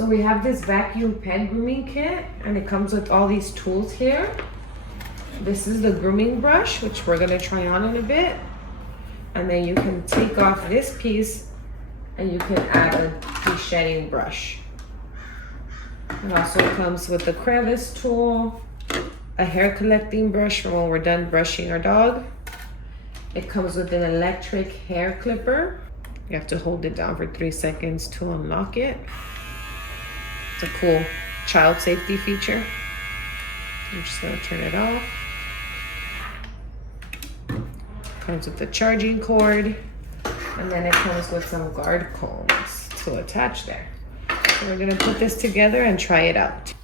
So we have this vacuum pet grooming kit, and it comes with all these tools here. This is the grooming brush, which we're gonna try on in a bit. And then you can take off this piece and you can add a de-shedding brush. It also comes with the crevice tool, a hair collecting brush for when we're done brushing our dog. It comes with an electric hair clipper. You have to hold it down for 3 seconds to unlock it. It's a cool child safety feature. I'm just gonna turn it off. Comes with the charging cord, and then it comes with some guard combs to attach there. So we're gonna put this together and try it out.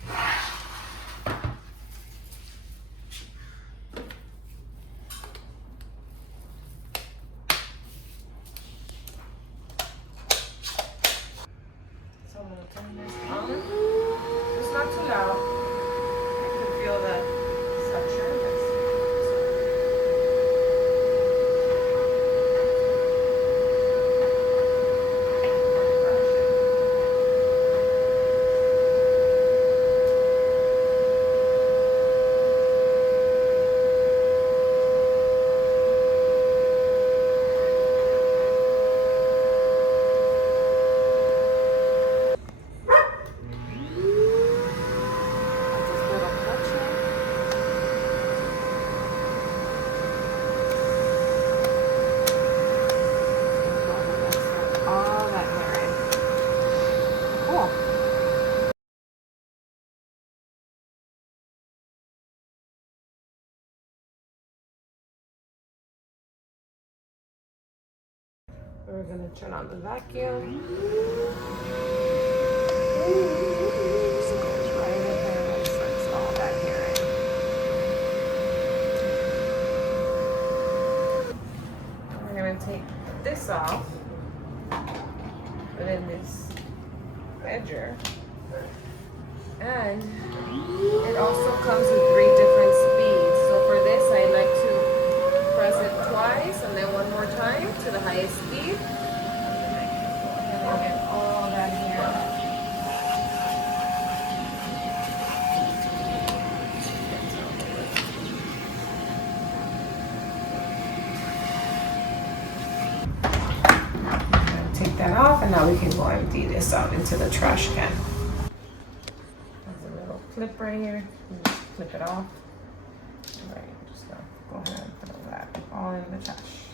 So I'm gonna turn this on. It's not too loud. I can feel the suction. We're gonna turn on the vacuum. Just goes right in there and sucks all that hair in. We're gonna take this off, put in this ledger, and it also comes with 3 different speeds. So for this, I like to press it twice and then one more time to the highest speed. And then I can go ahead and get all that hair. Take that off, and now we can go empty this out into the trash can. There's a little clip right here. You just clip it off. All right, just go ahead and throw that all in the trash.